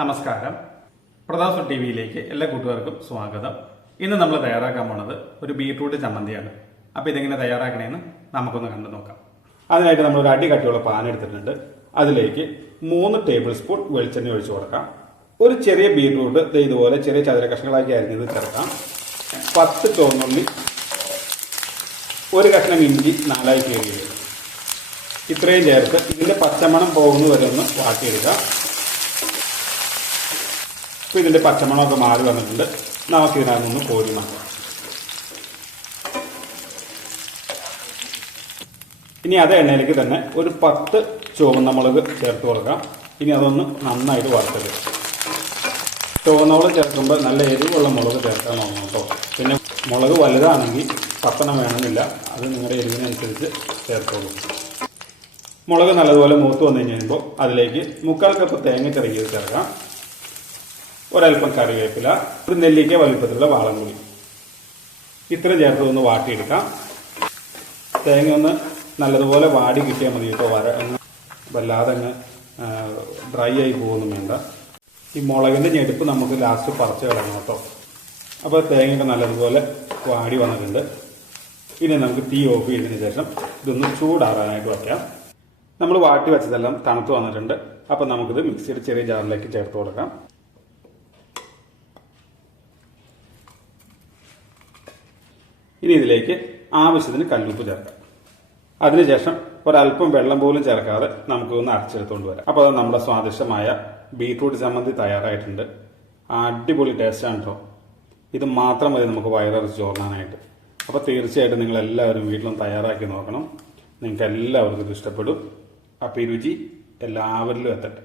നമസ്കാരം. പ്രതാസ് ടി വിയിലേക്ക് എല്ലാ കൂട്ടുകാർക്കും സ്വാഗതം. ഇന്ന് നമ്മൾ തയ്യാറാക്കാൻ പോണത് ഒരു ബീട്രൂട്ട് ചമ്മന്തിയാണ്. അപ്പോൾ ഇതെങ്ങനെ തയ്യാറാക്കണേന്ന് നമുക്കൊന്ന് കണ്ടു നോക്കാം. അതിനായിട്ട് നമ്മൾ ഒരു അടി കട്ടിയുള്ള പാൻ എടുത്തിട്ടുണ്ട്. അതിലേക്ക് മൂന്ന് ടേബിൾ സ്പൂൺ വെളിച്ചെണ്ണ ഒഴിച്ചു കൊടുക്കാം. ഒരു ചെറിയ ബീട്രൂട്ട് ഇതുപോലെ ചെറിയ ചതുര കഷ്ണങ്ങളാക്കി അരിഞ്ഞത് ചേർക്കാം. പത്ത് ചുവന്നുള്ളി ഒരു കഷ്ണം ഇഞ്ചി നാലായി കീറിയത് ഇത്രയും ചേർത്ത് ഇതിന്റെ പച്ചമണം പോകുന്ന വരെ ഒന്ന് വാട്ടിയെടുക്കാം. ഇപ്പൊ ഇതിന്റെ പച്ചമണമൊക്കെ മാറി വന്നിട്ടുണ്ട്. നമുക്ക് ഇതിനകത്തൊന്ന് കോരി മാറ്റാം. ഇനി അതേ എണ്ണയിലേക്ക് തന്നെ ഒരു പത്ത് ചുവന്ന മുളക് ചേർത്ത് കൊടുക്കാം. ഇനി അതൊന്ന് നന്നായിട്ട് വറുത്തത് ചുവന്ന മുളക് ചേർക്കുമ്പോൾ നല്ല എരിവുള്ള മുളക് ചേർക്കാൻ നോക്കണം കേട്ടോ. പിന്നെ മുളക് വലുതാണെങ്കിൽ പത്തെണ്ണം വേണമെന്നില്ല. അത് നിങ്ങളുടെ എരിവിനനുസരിച്ച് ചേർത്തോളൂ. മുളക് നല്ലതുപോലെ മൂത്ത് വന്നു കഴിഞ്ഞ് കഴിയുമ്പോൾ അതിലേക്ക് മുക്കാൽ കപ്പ് തേങ്ങ ചെറുക്കിയത് ചേർക്കാം. ഒരൽപ്പം കറിവേപ്പില ഒരു നെല്ലിക്ക വലുപ്പത്തിലുള്ള വാളംപുളി ഇത്ര ചേർത്ത് ഒന്ന് വാട്ടിയെടുക്കാം. തേങ്ങ ഒന്ന് നല്ലതുപോലെ വാടി കിട്ടിയാൽ മതി കേട്ടോ. വര വല്ലാതെ അങ്ങ് ഡ്രൈ ആയി പോകുന്നു വേണ്ട. ഈ മുളകിന്റെ ഞെടുപ്പ് നമുക്ക് ലാസ്റ്റ് പറിച്ച് കളയണം കേട്ടോ. അപ്പോൾ തേങ്ങയൊക്കെ നല്ലതുപോലെ വാടി വന്നിട്ടുണ്ട്. ഇനി നമുക്ക് തീ ഓഫ് ചെയ്തതിന് ശേഷം ഇതൊന്ന് ചൂടാറാനായിട്ട് വയ്ക്കാം നമ്മൾ വാട്ടി വെച്ചതെല്ലാം തണുത്ത് വന്നിട്ടുണ്ട്. അപ്പം നമുക്കിത് മിക്സിയുടെ ചെറിയ ജാറിലേക്ക് ചേർത്ത് കൊടുക്കാം. ഇനി ഇതിലേക്ക് ആവശ്യത്തിന് കല്ലുപ്പ് ചേർക്കാം. അതിനുശേഷം ഒരല്പം വെള്ളം പോലും ചേർക്കാതെ നമുക്കൊന്ന് അരച്ചെടുത്തുകൊണ്ട് വരാം. അപ്പോൾ അത് നമ്മുടെ സ്വാദിഷ്ടമായ ബീട്രൂട്ട് ചമ്മന്തി തയ്യാറായിട്ടുണ്ട്. അടിപൊളി ടേസ്റ്റാണ് കേട്ടോ ഇത് മാത്രം മതി നമുക്ക് വയറിറച്ച് ചോറിനാനായിട്ട്. അപ്പോൾ തീർച്ചയായിട്ടും നിങ്ങൾ എല്ലാവരും വീട്ടിലും തയ്യാറാക്കി നോക്കണം. നിങ്ങൾക്ക് എല്ലാവർക്കും ഇത് ഇഷ്ടപ്പെടും. അപ്പോൾ ഈ രുചി എല്ലാവരിലും എത്തട്ടെ.